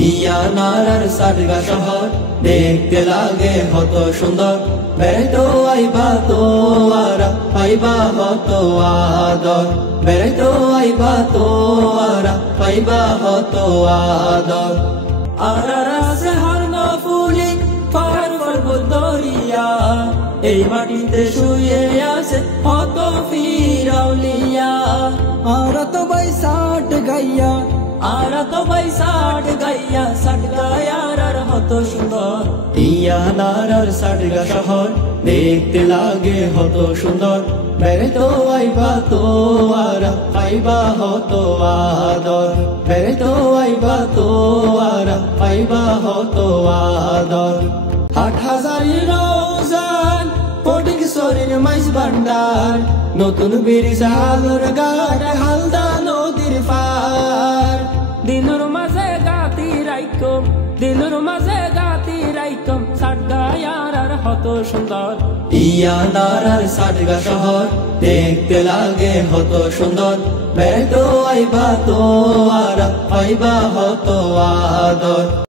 ইয়ানার সাটগা শহর দেখতে লাগে হত সুন্দর বেড়াইতো আইবা তো আরা পাইবা হত আদর বেড়াইতো আইবা তো আরা পাইবা হত আদর আরারাসে হরন ফুলি পাহাড় পর্বত দরিয়া এই মাটিতে শুয়ে আছে হত ফিরাউলিয়া आरा तो भाई साठ गाइया आरा तो भाई साठ गाइया साटगा यार হত সুন্দর ইয়ানার সাটগা শহর দেখতে লাগে হত সুন্দর বেড়াইতো আইবা তো আরা পাইবা হত আদর বেড়াইতো আইবা তো আরা পাইবা হত আদর হাটহাজারি রওজান ফটিক সরির মাইজ ভান্ডার নতুন ব্রিজ আলোর ঘাট হালদা নদীর পার দিনুর মাঝে গাতি রাইকম দিনুর মাঝে গাতি রাইকম সাটগা ইয়ার হত সুন্দর ইয়ানার সাটগা শহর দেখতে লাগে হত সুন্দর বেড়াইতো আইবা তো আরা পাইবা হত আদর।